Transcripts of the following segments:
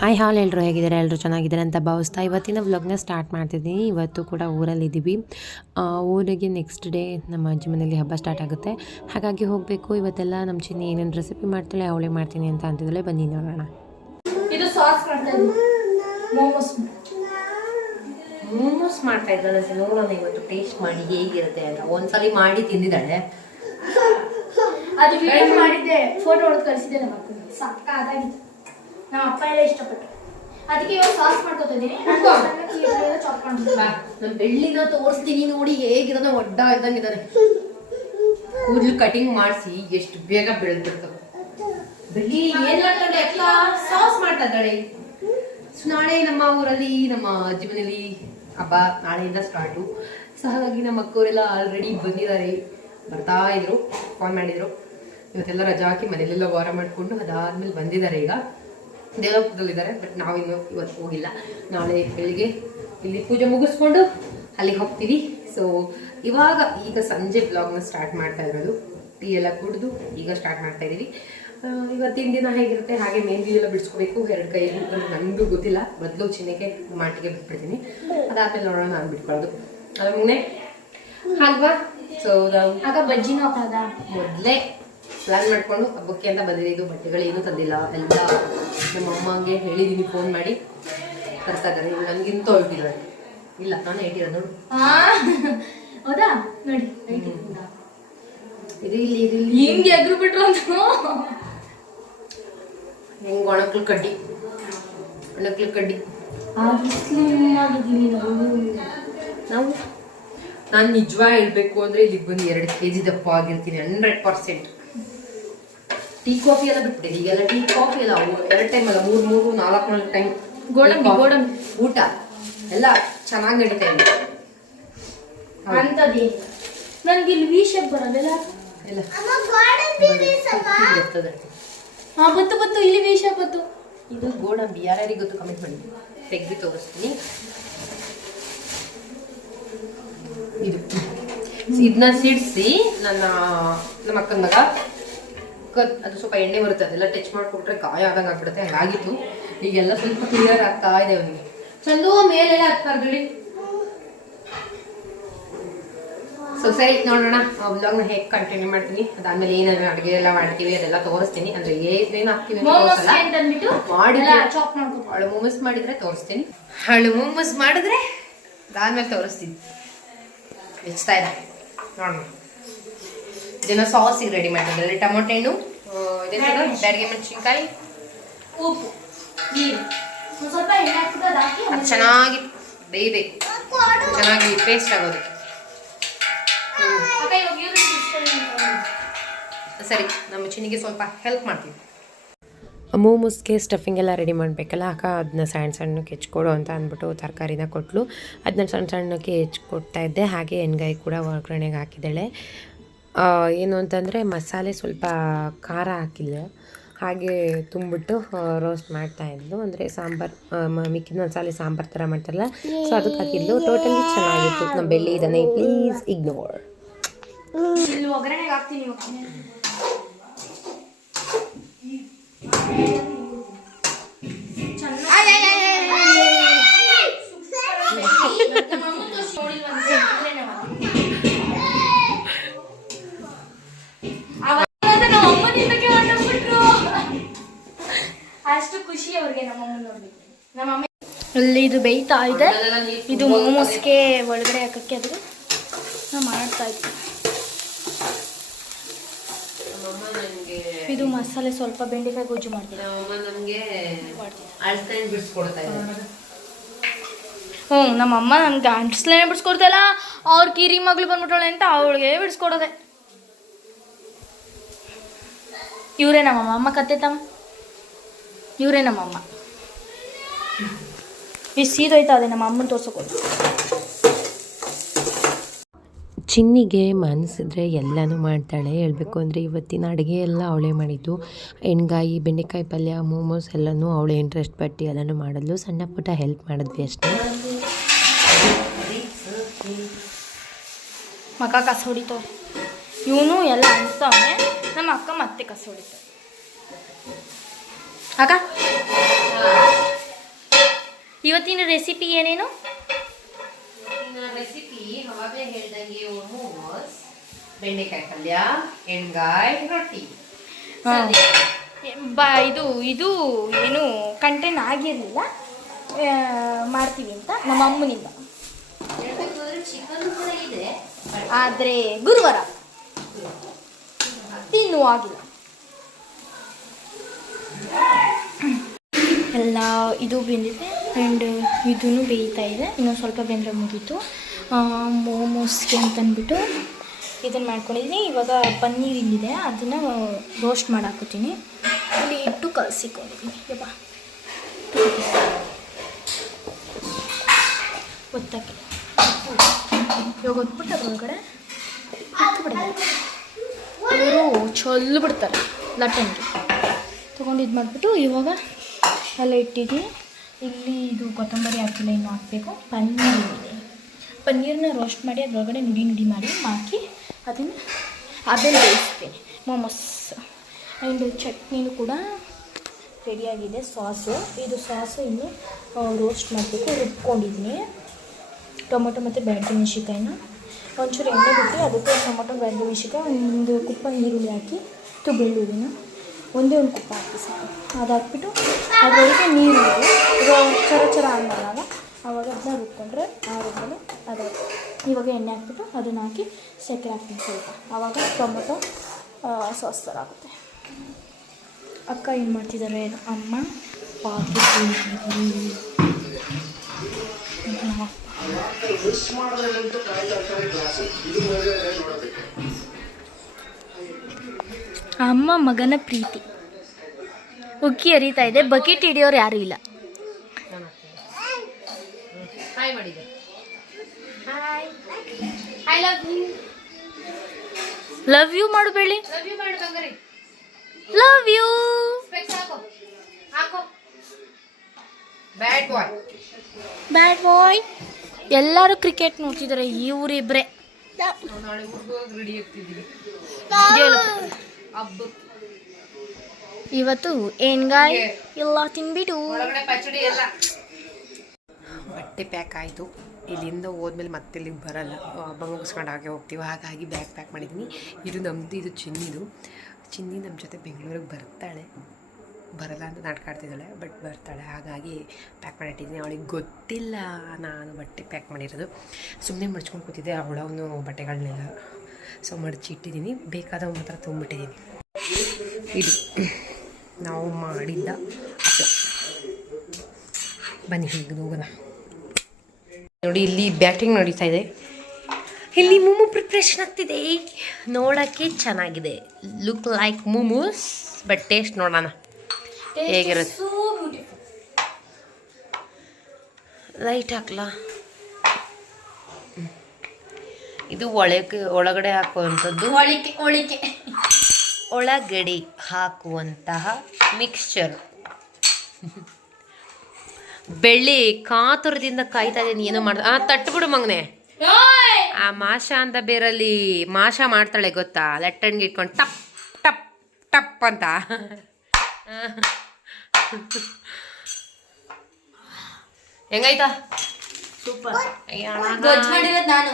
Hi ಹಾಲ್ ಎಲ್ಲರೂ ಹೇಗಿದ್ದಾರೆ? ಎಲ್ಲರೂ ಚೆನ್ನಾಗಿದ್ದಾರೆ ಅಂತ ಭಾವಿಸ್ತಾ ಇವತ್ತಿನ ವ್ಲಾಗ್ನ ಸ್ಟಾರ್ಟ್ ಮಾಡ್ತಿದ್ದೀನಿ. ಇವತ್ತು ಕೂಡ ಊರಲ್ಲಿದ್ದೀವಿ ಊರಿಗೆ ನೆಕ್ಸ್ಟ್ ಡೇ ನಮ್ಮ ಅಜ್ಜಿ ಮನೆಯಲ್ಲಿ ಹಬ್ಬ ಸ್ಟಾರ್ಟ್ ಆಗುತ್ತೆ. ಹಾಗಾಗಿ ಹೋಗಬೇಕು. ಇವತ್ತೆಲ್ಲ ನಮ್ಮ ಚಿನ್ನಿ ಏನೇನು ರೆಸಿಪಿ ಮಾಡ್ತಾಳೆ ಅವಳೇ ಮಾಡ್ತೀನಿ ಅಂತ ಅಂತಿದ್ದಾಳೆ. ಬನ್ನಿ ನೋಡೋಣ. ಇದು ಸಾಸ್ ಮೋಮೋಸ್ ಮೋಮೋಸ್ ಮಾಡ್ತಾ ಇದ್ದಾಳೆ ಸರ್ ನೋಡೋಣ ಇವತ್ತು ಟೇಸ್ಟ್ ಮಾಡಿ ಹೇಗಿರುತ್ತೆ ಅಂತ. ಒಂದ್ಸಲಿ ಮಾಡಿ ತಿಂದಿದ್ದಾಳೆ. ಅದು ವಿಡಿಯೋ ಮಾಡಿದ್ದೆ. ಫೋಟೋ ಹೊಡೆದು ಕಳಿಸಿದ್ದೆ ನಮ್ಮ ಸಾಕಾಗಿತ್ತು ನಮ್ಮ ಅಪ್ಪ ಎಲ್ಲ ಇಷ್ಟಪಟ್ಟು ಅದಕ್ಕೆ ಇವಾಗ ಸಾಸ್ ಮಾಡ್ಕೊತಾ ಇದ್ದೀನಿ ಚಾಪ್ ಮಾಡ್ತೀನಿ ನಾನು ಬೆಳ್ಳಿನ ತೋರಿಸ್ತೀನಿ ನೋಡಿ ಹೇಗಿರೋದ ಒಡ್ಡ ಇದ್ದಂಗಿದ್ದಾರೆ ಕೂದಲು ಕಟಿಂಗ್ ಮಾಡಿಸಿ ಎಷ್ಟು ಬೇಗ ಬೆಳೆದಿರ್ತವೆ ಬೆಳ್ಳಿ ಏನ್ ಮಾಡ್ತಾಳೆ ಅಕ್ಕ? ಸಾಸ್ ಮಾಡ್ತಾ ಇದ್ದಾಳೆ ನಾಳೆ ನಮ್ಮ ಊರಲ್ಲಿ ನಮ್ಮ ಅಜ್ಜಿ ಮನೇಲಿ ಹಬ್ಬ ನಾಳೆಯಿಂದ ಸ್ಟಾರ್ಟು. ಸೊ ಹಾಗಾಗಿ ನಮ್ಮ ಅಕ್ಕವರೆಲ್ಲ ಆಲ್ರೆಡಿ ಬಂದಿದ್ದಾರೆ. ಬರ್ತಾ ಇದ್ರು ಫೋನ್ ಮಾಡಿದ್ರು. ಇವತ್ತೆಲ್ಲ ರಜಾ ಹಾಕಿ ಮನೇಲೆಲ್ಲ ವಾರ ಮಾಡಿಕೊಂಡು ಅದಾದ್ಮೇಲೆ ಬಂದಿದ್ದಾರೆ ಈಗ. ದೇವಪುರದಲ್ಲಿದ್ದಾರೆ ಬಟ್ ನಾವಿನ್ನು ಇವತ್ತು ಹೋಗಿಲ್ಲ. ನಾಳೆ ಬೆಳಿಗ್ಗೆ ಇಲ್ಲಿ ಪೂಜೆ ಮುಗಿಸ್ಕೊಂಡು ಅಲ್ಲಿಗೆ ಹೋಗ್ತೀವಿ. ಸೊ ಇವಾಗ ಈಗ ಸಂಜೆ ಬ್ಲಾಗ್ನ ಸ್ಟಾರ್ಟ್ ಮಾಡ್ತಾ ಇರೋದು. ಟೀ ಎಲ್ಲ ಕುಡಿದು ಈಗ ಸ್ಟಾರ್ಟ್ ಮಾಡ್ತಾ ಇದ್ದೀವಿ ಇವತ್ತಿನ ದಿನ ಹೇಗಿರುತ್ತೆ? ಹಾಗೆ ಮೆಹಂದಿ ಎಲ್ಲ ಬಿಡಿಸ್ಕೋಬೇಕು. ಎರಡು ಕೈ ನನಗೂ ಗೊತ್ತಿಲ್ಲ. ಮೊದಲು ಚಿನ್ನಕ್ಕೆ ಮಾಟಿಗೆ ಬಿಟ್ಬಿಡ್ತೀನಿ. ಅದಾದ್ಮೇಲೆ ನೋಡೋಣ ನಾನು ಬಿಟ್ಕೊಳ್ಳೋದು. ಅದ್ರ ಮುನ್ನೆ ಅಲ್ವಾ ಸೊ ನಾವು ಆಗ ಬಜ್ಜಿನ ಮೊದಲೇ ಪ್ಲಾನ್ ಮಾಡಿಕೊಂಡು ಹಬ್ಬಕ್ಕೆ ಅಂತ ಬಂದಿದೆ. ಇದು ಬಟ್ಟೆಗಳೇನು ತಂದಿಲ್ಲ. ಎಲ್ಲ ನಮ್ಮ ಅಮ್ಮಂಗೆ ಹೇಳಿದ್ದೀನಿ ಫೋನ್ ಮಾಡಿ. ಇದ್ದಾರೆ ಇವ್ರು ನನಗಿಂತ ಹೋಗಿಲ್ಲ ಇಲ್ಲ ನಾನು ಹೇಳ್ತಿರೋದು ನೋಡು. ಹೌದಾ? ನೋಡಿ ಇದು ಇಲ್ಲಿ ಇದು ಇಲ್ಲಿ. ಹಿಂಗೆ ಎಗ್ರು ಬಿಟ್ರು ಅಂತ. ಹೆಂಗ್ ಒಣಕ್ಲು ಕಡ್ಡಿ. ಒಣಕ್ಲು ಕಡ್ಡಿ. ನಾವು. ನಾನು ನಿಜವಾಗ ಹೇಳ್ಬೇಕು ಅಂದ್ರೆ ಇಲ್ಲಿಗೆ ಬಂದು ಎರಡು ಕೆ ಜಿ ದಪ್ಪ ಆಗಿರ್ತೀನಿ. Hundred percent. ಟೀ ಕಾಫಿ ಎಲ್ಲ ಬಿಟ್ಬಿಟ್ಟೆ ಈಗೆಲ್ಲ ಟೀ ಕಾಫಿ ಎಲ್ಲ ಎರಡು ಟೈಮ್ ಅಲ್ಲ ಮೂರು ಮೂರು ನಾಲ್ಕು ನಾಲ್ಕು ಟೈಮ್ ಗೋಡಂಬಿ, ಗೋಡಂಬಿ. ಊಟ. ಎಲ್ಲ ಚೆನ್ನಾಗಿ ನಡೀತಾ ಇದೆ. ಅಂತದೇ ನನಗೆ ಇಲ್ಲಿ ವಿ ಶೇಪ್ ಬರೋದಿಲ್ಲ ಎಲ್ಲ ಇರ್ತದೆ. ಹಾ ಬತ್ತು ಬತ್ತು. ಇಲ್ಲಿ ವಿ ಶೇಪ್ ಬತ್ತು. ಇದು ಗೋಡಂಬಿ. ಯಾರ್ಯಾರಿಗೆ ಗೊತ್ತು ಕಮೆಂಟ್ ಮಾಡಿ. ತೆಗ್ದು ತೋರಿಸ್ತೀನಿ. ಇದು. ಇದನ್ನ ಸಿಡಿಸಿ ನನ್ನ ನಮ್ಮ ಅಕ್ಕನ ಮಗ ಅದು ಸ್ವಲ್ಪ ಎಣ್ಣೆ ಬರುತ್ತೆ ಅದೆಲ್ಲ ಟಚ್ ಮಾಡ್ಕೊಟ್ರೆ ಗಾಯ ಆದಂಗೆ ಆಗ್ಬಿಡುತ್ತೆ ಹಾಗಾಗಿತ್ತು. ಈಗೆಲ್ಲ ಸ್ವಲ್ಪ ಕ್ಲಿಯರ್ ಆಗ್ತಾ ಇದೆ ಅವನಿಗೆ. ಚಂದು ಮೇಲೆಲ್ಲ ಹತ್ಬಾರ್ದು ಸೊ ಸರಿ ನೋಡೋಣ. ಬ್ಲಾಗ್ನ ಹೇಗೆ ಕಂಟಿನ್ಯೂ ಮಾಡ್ತೀನಿ. ಅದಾದ್ಮೇಲೆ ಏನೇನು ಅಡುಗೆ ಎಲ್ಲ ಮಾಡ್ತೀವಿ ಅದೆಲ್ಲ ತೋರಿಸ್ತೀನಿ. ಅಂದ್ರೆ ಏನೇನು ಹಾಕ್ತೀವಿ ಮೋಮೋಸ್ ಮಾಡಿದ್ರೆ ಹಳು ಮೊಮಸ್ ಮಾಡಿದ್ರೆ ತೋರಿಸ್ತೀನಿ. ಹಳು ಮೊಮಸ್ ಮಾಡಿದ್ರೆ ಅದಾದ್ಮೇಲೆ ತೋರಿಸ್ತೀನಿ. ಹೆಚ್ಚುತ್ತಾ ಇಲ್ಲ ನೋಡೋಣ. ಇದನ್ನ ಸಾಸಿಗೆ ರೆಡಿ ಮಾಡಿದ್ರೆ ಟೊಮೊಟೊ ಹಣ್ಣು ಬ್ಯಾಡಿಗೆ ಮೆಣಸಿನಕಾಯಿ. ಉಪ್ಪು ನೀರು. ಚೆನ್ನಾಗಿ ಬೇಯಬೇಕು. ಚೆನ್ನಾಗಿ ಪೇಸ್ಟ್ ಆಗೋದು. ಸರಿ ನಮ್ಮ ಚಿನ್ನಿಗೆ ಸ್ವಲ್ಪ ಹೆಲ್ಪ್ ಮಾಡ್ತೀವಿ. ಮೋಮೋಸ್ಗೆ ಸ್ಟಫಿಂಗ್ ಎಲ್ಲ ರೆಡಿ ಮಾಡಬೇಕಲ್ಲ ಅಕ್ಕ ಅದನ್ನ ಸಣ್ಣ ಸಣ್ಣಕ್ಕೆ ಹೆಚ್ಕೊಡು ಅಂತ ಅಂದ್ಬಿಟ್ಟು ತರಕಾರಿನ ಕೊಟ್ಟಲು ಅದನ್ನ ಸಣ್ಣ ಸಣ್ಣಕ್ಕೆ ಹೆಚ್ಕೊಡ್ತಾ ಇದ್ದೆ ಹಾಗೆ ಎಣ್ಗಾಯಿ ಕೂಡ ಒಗ್ಗರಣೆಗೆ ಹಾಕಿದ್ದಾಳೆ. ಏನು ಅಂತಂದರೆ ಮಸಾಲೆ ಸ್ವಲ್ಪ ಖಾರ ಹಾಕಿಲ್ಲ ಹಾಗೆ ತುಂಬಿಟ್ಟು ರೋಸ್ಟ್ ಮಾಡ್ತಾ ಇದ್ಲು. ಅಂದರೆ ಸಾಂಬಾರು ಮಿಕ್ಕಿದ ಮಸಾಲೆ ಸಾಂಬಾರು ಥರ ಮಾಡ್ತಾರಲ್ಲ ಸೊ ಅದಕ್ಕೆ ಹಾಕಿದ್ಲು. ಟೋಟಲಿ ಚೆನ್ನಾಗಿತ್ತು. ನಮ್ಮ ಬೆಳ್ಳಿ ಇದನ್ನೇ ಪ್ಲೀಸ್ ಇಗ್ನೋರ್ ಒಗ್ಗರಣೆಗೆ ಹಾಕ್ತೀನಿ ಅಲ್ಲಿ ಇದು ಬೇಯ್ತಾ ಇದೆ. ಇದು ಮೋಮೋಸ್ಗೆ ಒಳಗಡೆ ಹಾಕಕ್ಕೆ ಅದು ನಾವು ಮಾಡ್ತಾ ಇದ್ವಿ ನನಗೆ ಇದು ಮಸಾಲೆ ಸ್ವಲ್ಪ ಬೆಂಡೆಕಾಯಿ ಗೊಜ್ಜು ಮಾಡ್ತೀವಿ ಹ್ಞೂ ನಮ್ಮಮ್ಮ ನನ್ಗೆ ಅನ್ಸ್ಲೇನೆ ಬಿಡಿಸ್ಕೊಡ್ತಲ್ಲ ಅವ್ರ ಕಿರಿ ಮಗಳು ಬಂದ್ಬಿಟ್ಟವಳೆ ಅಂತ ಅವಳಿಗೆ ಬಿಡಿಸ್ಕೊಡೋದೆ. ಇವರೇ ನಮ್ಮಮ್ಮ. ಅಮ್ಮ ಕತ್ತೆ ತಮ್ಮ. ಇವರೇ ನಮ್ಮಮ್ಮ. ಇಷ್ಟು ಸೀದೋಯ್ತಾ ಅದೇ ನಮ್ಮ ಅಮ್ಮನ ತೋರ್ಸೋಕೋದು ಚಿನ್ನಿಗೆ ಮನಸ್ಸಿದ್ರೆ ಎಲ್ಲನೂ ಮಾಡ್ತಾಳೆ. ಹೇಳಬೇಕು ಅಂದರೆ ಇವತ್ತಿನ ಅಡುಗೆ ಎಲ್ಲ ಅವಳೇ ಮಾಡಿದ್ದು. ಎಣ್ಗಾಯಿ ಬೆಂಡೆಕಾಯಿ ಪಲ್ಯ ಮೋಮೋಸ್ ಎಲ್ಲನೂ ಅವಳೇ ಇಂಟ್ರೆಸ್ಟ್ ಪಟ್ಟು ಎಲ್ಲನೂ ಮಾಡಿದ್ಲು. ಸಣ್ಣ ಪುಟ್ಟ ಹೆಲ್ಪ್ ಮಾಡಿದ್ವಿ ಅಷ್ಟೇ. ಮಗ ಕಸ ಹೊಡಿತಾವೆ ಇವನು ಎಲ್ಲ ಅನಿಸ್ತಾವೆ ನಮ್ಮ ಅಕ್ಕ ಮತ್ತೆ ಕಸ ಹೊಡಿತಾವೆ ಅಕ್ಕ? ಇವತ್ತಿನ ರೆಸಿಪಿ ಏನೇನು? ರೆಸಿಪಿ ಅವಾಗಲೇ ಹೇಳ್ದಂಗೆ ಬೆಂಡೆಕಾಯಿ ಪಲ್ಯ ಎಣ್ಗಾಯಿ ರೊಟ್ಟಿ. ಬಾ ಇದು ಇದು ಏನು ಕಂಟೆಂಟ್ ಆಗಿರಲಿಲ್ಲ. ಮಾಡ್ತೀವಿ ಅಂತ ನಮ್ಮ ಅಮ್ಮನಿಂದ. ಆದರೆ ಗುರುವಾರ ತಿನ್ನುವಾಗಿಲ್ಲ ಎಲ್ಲ ಇದು ಬೆಂದಿದೆ. ಆ್ಯಂಡ್ ಇದೂ ಬೇಯ್ತಾ ಇದೆ. ಇನ್ನೊಂದು ಸ್ವಲ್ಪ ಬೆಂದರೆ ಮುಗೀತು. ಮೋಮೋಸ್ಗೆ ಅಂತಂದ್ಬಿಟ್ಟು ಇದನ್ನು ಮಾಡ್ಕೊಂಡಿದ್ದೀನಿ ಇವಾಗ ಪನ್ನೀರ್ ಇಲ್ಲಿದೆ ಅದನ್ನು ರೋಸ್ಟ್ ಮಾಡಾಕೋತೀನಿ ಇಲ್ಲಿ ಇಟ್ಟು ಕಲಸಿಕೊಂಡಿದ್ದೀನಿ ಯಪ್ಪ. ಒತ್ತಕ್ಕೆ. ಇವಾಗ ಒತ್ಬಿಟ್ಟು ಅದ್ರೊಳಗಡೆ ಬಿಡ್ತಾರೆ ಇವರು ಚೊಲ್ಲು ಲಟ್ಟಣಿಗೆ ತೊಗೊಂಡು ಇದು ಮಾಡಿಬಿಟ್ಟು ಇವಾಗ ಎಲ್ಲ ಇಟ್ಟಿದ್ದೀನಿ. ಇಲ್ಲಿ ಇದು ಕೊತ್ತಂಬರಿ ಹಾಕಿಲ್ಲ, ಇನ್ನು ಹಾಕಬೇಕು. ಪನ್ನೀರ್ ಇದೆ ಪನ್ನೀರನ್ನ ರೋಸ್ಟ್ ಮಾಡಿ, ಅದರೊಳಗಡೆ ನುಡಿ ನುಡಿ ಮಾಡಿ ಹಾಕಿ ಅದನ್ನು ಆಮೇಲೆ ಬೇಯಿಸ್ತೀನಿ. ಮೊಮೋಸ್ ಆ್ಯಂಡ್ ಚಟ್ನಿನೂ ಕೂಡ ರೆಡಿಯಾಗಿದೆ, ಸಾಸು. ಇದು ಸಾಸು ಇನ್ನು ರೋಸ್ಟ್ ಮಾಡಬೇಕು, ರುಬ್ಕೊಂಡಿದ್ದೀನಿ. ಟೊಮೊಟೊ ಮತ್ತು ಬ್ಯಾಡ್ಗೆ ಮೆಣಸಿಕಾಯಿನ ಒಂಚೂರು ಎಣ್ಣೆ ಬಿಟ್ಟು ಅದಕ್ಕೆ ಟೊಮೊಟೊ ಬ್ಯಾಡ್ಗೆ ಮೆಣಸಿಕಾಯಿ ಒಂದು ಕುಪ್ಪ ಈರುಳ್ಳಿ ಹಾಕಿ ಮತ್ತು ಬೆಳ್ಳುಳ್ಳಿನ ಒಂದೇ ಒಂದು ಕುಪ್ಪ ಹಾಕಿ ಸಾಕು. ಅದು ಹಾಕ್ಬಿಟ್ಟು ಅದರೊಳಗೆ ನೀರು ಚರ ಚರ ಆದ್ಮೇಲಾಗ ಆವಾಗ ಅದನ್ನ ರುಬ್ಕೊಂಡ್ರೆ ಆರಿದ್ಮೇಲೆ ಅದು ಇವಾಗ ಎಣ್ಣೆ ಹಾಕ್ಬಿಟ್ಟು ಅದನ್ನು ಹಾಕಿ ಸಕ್ಕರೆ ಹಾಕ್ತೀನಿ ಸ್ವಲ್ಪ. ಆವಾಗ ಟೊಮೊಟೊ ಸಾಸ್ ಥರ ಆಗುತ್ತೆ. ಅಕ್ಕ ಏನು ಮಾಡ್ತಿದ್ದಾರೆ ಅಮ್ಮ ಪಾತ್ರೆ. ನಮ್ಮ ಅಮ್ಮ ಮಗನ ಪ್ರೀತಿ. ಉಕ್ಕಿ ಹರಿತಾ ಇದೆ ಬಕೆಟ್ ಹಿಡಿಯೋರು ಯಾರೂ ಇಲ್ಲ. ಲವ್ ಯು ಮಾಡಬೇಡಿ ಲವ್ ಯು ಬ್ಯಾಡ್ ಬಾಯ್ ಎಲ್ಲರೂ ಕ್ರಿಕೆಟ್ ನೋಡ್ತಿದ್ದಾರೆ ಇವರಿಬ್ರೆ ನಾವು ಏನ್ ಗಾಯ ಇವತ್ತು ಏನ್ಗಾಯ್ ಎಲ್ಲ. ತಿನ್ಬಿಟ್ಟು ಬಟ್ಟೆ ಪ್ಯಾಕ್ ಆಯಿತು. ಇಲ್ಲಿಂದ ಹೋದ್ಮೇಲೆ ಮತ್ತೆ ಇಲ್ಲಿಗೆ ಬರಲ್ಲ. ಹಬ್ಬ ಮುಗಿಸ್ಕೊಂಡು ಹಾಗೆ ಹೋಗ್ತೀವಿ. ಹಾಗಾಗಿ ಬ್ಯಾಗ್ ಪ್ಯಾಕ್ ಮಾಡಿದ್ದೀನಿ. ಇದು ನಮ್ಮದು ಇದು ಚಿನ್ನಿದು. ಚಿನ್ನಿ ನಮ್ಮ ಜೊತೆ ಬೆಂಗಳೂರಿಗೆ ಬರ್ತಾಳೆ. ಬರಲ್ಲ ಅಂತ ನಾಟಕ ಆಡ್ತಿದ್ದಾಳೆ ಬಟ್ ಬರ್ತಾಳೆ. ಹಾಗಾಗಿ ಪ್ಯಾಕ್ ಮಾಡಿಟ್ಟಿದ್ದೀನಿ ಅವಳಿಗೆ ಗೊತ್ತಿಲ್ಲ ನಾನು ಬಟ್ಟೆ ಪ್ಯಾಕ್ ಮಾಡಿರೋದು. ಸುಮ್ಮನೆ ಮಡ್ಚ್ಕೊಂಡು ಕೂತಿದ್ದೆ. ಅವಳವನು ಬಟ್ಟೆಗಳನ್ನೆಲ್ಲ ಸೊ ಮಡಚಿ ಇಟ್ಟಿದ್ದೀನಿ. ಬೇಕಾದವ ಮಾತ್ರ ತುಂಬಿಟ್ಟಿದ್ದೀನಿ ಇದು ನಾವು ಮಾಡಿದ್ದ ಬನ್ನಿ ಹೀಗೆ ಹೋಗೋಣ. ನೋಡಿ ಇಲ್ಲಿ ಬ್ಯಾಟಿಂಗ್ ನಡೀತಾ ಇದೆ. ಇಲ್ಲಿ ಮುಮು ಪ್ರಿಪ್ರೇಷನ್ ಆಗ್ತಿದೆ. ನೋಡೋಕ್ಕೆ ಚೆನ್ನಾಗಿದೆ. ಲುಕ್ ಲೈಕ್ ಮುಮೂಸ್ ಬಟ್ ಟೇಸ್ಟ್ ನೋಡೋಣ. ಹೇಗಿರುತ್ತೆ? ಲೈಟ್ ಹಾಕ್ಲಾ. ಇದು ಒಳಗೆ ಒಳಗಡೆ ಹಾಕುವಂಥದ್ದು ಒಳಿಕೆ ಒಳಿಕೆ ಒಳಗಡೆ ಹಾಕುವಂತಹ ಮಿಕ್ಸ್ಚರ್ ಬೆಳ್ಳಿ ಕಾತುರದಿಂದ ಕಾಯ್ತಾ ಇದ್ದೀನಿ ಏನೋ ಮಾಡ ಆ ತಟ್ಬಿಡು ಮಗನೆ. ಆ ಮಾಷ ಅಂತ ಬೇರಲ್ಲಿ ಮಾಷ ಮಾಡ್ತಾಳೆ ಗೊತ್ತಾ? ಲಟ್ಟಣ್ಗೆ ಇಟ್ಕೊಂಡು ಟಪ್ ಟಪ್ ಟಪ್ ಅಂತ. ಹೆಂಗಾಯ್ತಾ? ಸೂಪರ್. ನಾನು.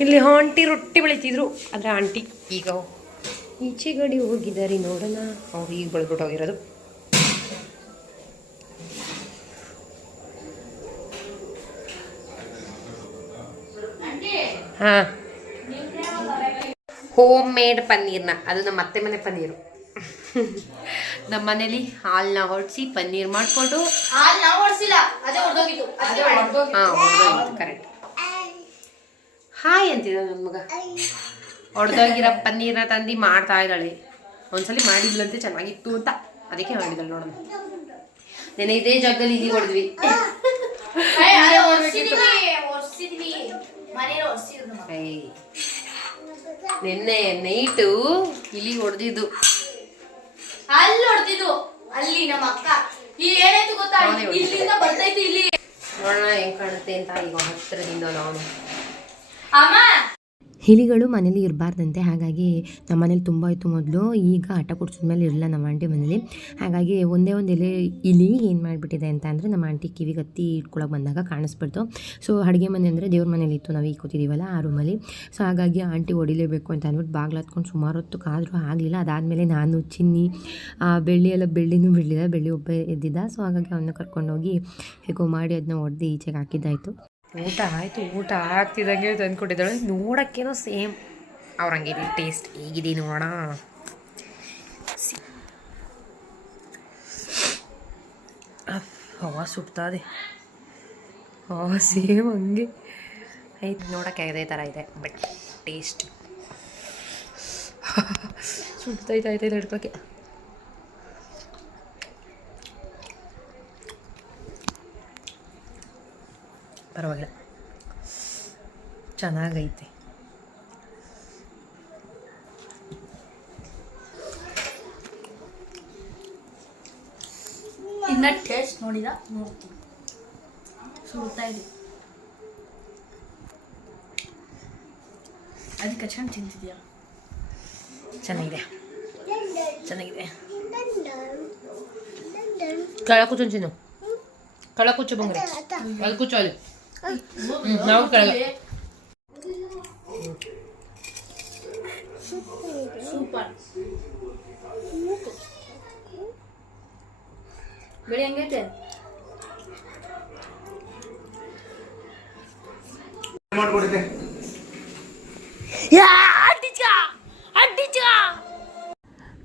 ಇಲ್ಲಿ ಆಂಟಿ ರೊಟ್ಟಿ ಬೆಳಿತಿದ್ರು. ಆದರೆ ಆಂಟಿ ಈಗ ಈಚೆ ಗಡಿ ಹೋಗಿದ್ದಾರೆ ನೋಡೋಣ. ಅವ್ರು ಈಗ ಬೆಳೆದ್ಬಿಟ್ಟು ಹೋಗಿರೋದು. ಹಾಂ. ಹೋಮ್ ಮೇಡ್ ಪನ್ನೀರ್ನ. ಅದು ನಮ್ಮ ಅತ್ತೆ ಮನೆ ಪನ್ನೀರು. ನಮ್ಮ ಮನೇಲಿ ಹಾಲನ್ನ ಹೊಡಿಸಿ ಪನ್ನೀರ್ ಮಾಡಿಕೊಂಡು ಹಾಂ ಕರೆಕ್ಟ್ ಹಾಯ್ ಅಂತಿದ್ದ ನನ್ನ ಮಗ. ಹೊಡೆದೋಗಿರೋ ಪನ್ನೀರ್ನ ತಂದು ಮಾಡ್ತಾ ಇದ್ದಾಳೆ. ಒಂದ್ಸಲಿ ಮಾಡಿದ್ಲಂತೆ ಚೆನ್ನಾಗಿತ್ತು ಅಂತ. ಅದಕ್ಕೆ ಮಾಡಿದಳು ನೋಡೋಣ. ನೆನೆ ಇದೇ ಜಾಗದಲ್ಲಿ ಇಲ್ಲಿ ಹೊಡೆದ್ವಿ. ನೆನ್ನೆ ನೈಟು ಇಲ್ಲಿ ಹೊಡೆದಿದ್ದು ಅಲ್ಲಿ ಹೊಡ್ತಿದ್ದು ಅಲ್ಲಿ ನಮ್ಮ ಅಕ್ಕ. ಈ ಏನಾಯ್ತು ಗೊತ್ತಾ? ಇಲ್ಲಿಂದ ಬರ್ತೈತಿ ಇಲ್ಲಿ. ನೋಡೋಣ ಹೆಂಗ್ ಕಾಣುತ್ತೆ ಅಂತ ಈಗ ಹತ್ರದಿಂದ ನಾವು ಅಮ್ಮ! ಇಲಿಗಳು ಮನೇಲಿ ಇರಬಾರ್ದಂತೆ. ಹಾಗಾಗಿ ನಮ್ಮ ಮನೇಲಿ ತುಂಬ ಇತ್ತು ಮೊದಲು. ಈಗ ಹಠ ಕುಡ್ಸಿದ್ಮೇಲೆ ಇರಲ್ಲ ನಮ್ಮ ಆಂಟಿ ಮನೇಲಿ. ಹಾಗಾಗಿ ಒಂದೇ ಒಂದು ಎಲೆ ಇಲಿ ಏನು ಮಾಡಿಬಿಟ್ಟಿದೆ ಅಂತ ಅಂದರೆ ನಮ್ಮ ಆಂಟಿ ಕಿವಿಗೆ ಹತ್ತಿ ಇಟ್ಕೊಳಕ್ಕೆ ಬಂದಾಗ ಕಾಣಿಸ್ಬಿಡ್ತು. ಸೊ ಅಡುಗೆ ಮನೆ ಅಂದರೆ ದೇವ್ರ ಮನೇಲಿ ಇತ್ತು. ನಾವು ಈಗ ಕೂತಿದ್ದೀವಲ್ಲ ಆ ರೂಮಲ್ಲಿ ಸೊ ಹಾಗಾಗಿ ಆಂಟಿ ಹೊಡಿಲೇಬೇಕು ಅಂತ ಅಂದ್ಬಿಟ್ಟು ಬಾಗ್ಲು ಹತ್ಕೊಂಡು ಸುಮಾರು ಹೊತ್ತು ಕಾದರೂ ಆಗಲಿಲ್ಲ. ಅದಾದಮೇಲೆ ನಾನು, ಚಿನ್ನಿ ಬೆಳ್ಳಿ ಎಲ್ಲ ಬೆಳ್ಳಿನೂ ಬಿಡಲಿಲ್ಲ. ಬೆಳ್ಳಿ ಒಬ್ಬ ಎದ್ದಿದ್ದ. ಸೊ ಹಾಗಾಗಿ ಅವನ್ನ ಕರ್ಕೊಂಡೋಗಿ ಹೇಗೋ ಮಾಡಿ ಅದನ್ನ ಹೊಡೆದು ಈಚೆಗೆ ಹಾಕಿದ್ದಾಯಿತು. ಊಟ ಆಯಿತು, ಊಟ ಆಗ್ತಿದ್ದಂಗೆ ತಂದ್ಕೊಟ್ಟಿದ್ದಾಳೆ ನೋಡೋಕ್ಕೇನೋ ಸೇಮ್ ಅವ್ರಂಗೆ ಟೇಸ್ಟ್ ಹೇಗಿದೆ ನೋಡೋಣ. ಹವಾ ಸುಡ್ತಾದೆ ಹವಾ ಸೇಮ್ ಹಂಗೆ. ಆಯ್ತು, ನೋಡೋಕ್ಕೆ ಅದೇ ಥರ ಇದೆ ಬಟ್ ಟೇಸ್ಟ್ ಸುಡ್ತೈತೆ ಆಯ್ತೈತೆ ಹಿಡ್ಕೊಕ್ಕೆ ಪರವಾಗಿಲ್ಲ. ಚೆನ್ನಾಗೈತೆ. ಇನ್ನ ಟೇಸ್ಟ್ ನೋಡಿದ ನೋಡ್ತೀನಿ. ಸುಡ್ತಾ ಇದೆ ಅದಕ್ಕೆ ಚೆನ್ನಾಗಿ ತಿಂತಿದ್ಯಾ? ಚೆನ್ನಾಗಿದೆ. ಚೆನ್ನಾಗಿದೆ. ಕಳ ಕೂತು ಚಿನ್ನು ಕಳ ಕೂಚು ಬಂಗ್ರೆ ಅಲ್ಲಿ ಕೂಚು ಅಲ್ಲಿ ನಾವು ಕೆಳಗೆ ಸೂಪರ್ ಬೆಳಿ ಹೆಂಗೈತೆ ಮಾಡ್ಕೊಡಿದ್ದೆ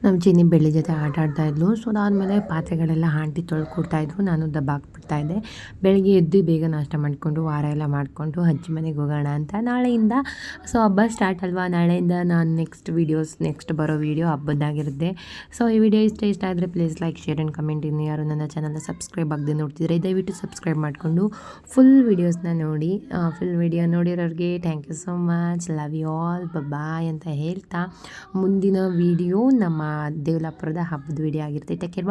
ನಮ್ಮ ಚಿನ್ನಿ ಬೆಳ್ಳಿ ಜೊತೆ ಆಟ ಆಡ್ತಾ ಇದ್ಲು. ಸೊ ಅದಾದಮೇಲೆ ಪಾತ್ರೆಗಳೆಲ್ಲ ಆಂಟಿ ಇದ್ರು. ನಾನು ದಬ್ಬ ಹಾಕ್ಬಿಡ್ತಾ ಇದ್ದೆ. ಬೆಳಗ್ಗೆ ಎದ್ದು ಬೇಗ ನಾಷ್ಟ ಮಾಡಿಕೊಂಡು, ವಾರ ಎಲ್ಲ ಮಾಡಿಕೊಂಡು ಅಜ್ಜಿ ಮನೆಗೆ ಹೋಗೋಣ ಅಂತ ನಾಳೆಯಿಂದ. ಸೊ ಹಬ್ಬ ಸ್ಟಾರ್ಟ್ ಅಲ್ವಾ? ನಾಳೆಯಿಂದ ನಾನು ನೆಕ್ಸ್ಟ್ ವೀಡಿಯೋಸ್ ನೆಕ್ಸ್ಟ್ ಬರೋ ವೀಡಿಯೋ ಹಬ್ಬದ್ದಾಗಿರುತ್ತೆ. ಸೊ ಈ ವಿಡಿಯೋ ಇಷ್ಟ ಇಷ್ಟ ಆದರೆ please like share and comment ಇನ್ನು ಯಾರು ನನ್ನ ಚಾನಲ್ನ ಸಬ್ಸ್ಕ್ರೈಬ್ ಆಗದೆ ನೋಡ್ತಿದ್ರೆ ದಯವಿಟ್ಟು ಸಬ್ಸ್ಕ್ರೈಬ್ ಮಾಡಿಕೊಂಡು ಫುಲ್ ವೀಡಿಯೋಸ್ನ ನೋಡಿ. Full video ನೋಡಿರೋರಿಗೆ thank you so much love you all bye ಅಂತ ಹೇಳ್ತಾ ಮುಂದಿನ ವೀಡಿಯೋ ನಮ್ಮ ದೇವಲಾಪುರದ ಹಬ್ಬದ ವಿಡಿಯೋ ಆಗಿರ್ತೈತೆ. ಟೇಕ್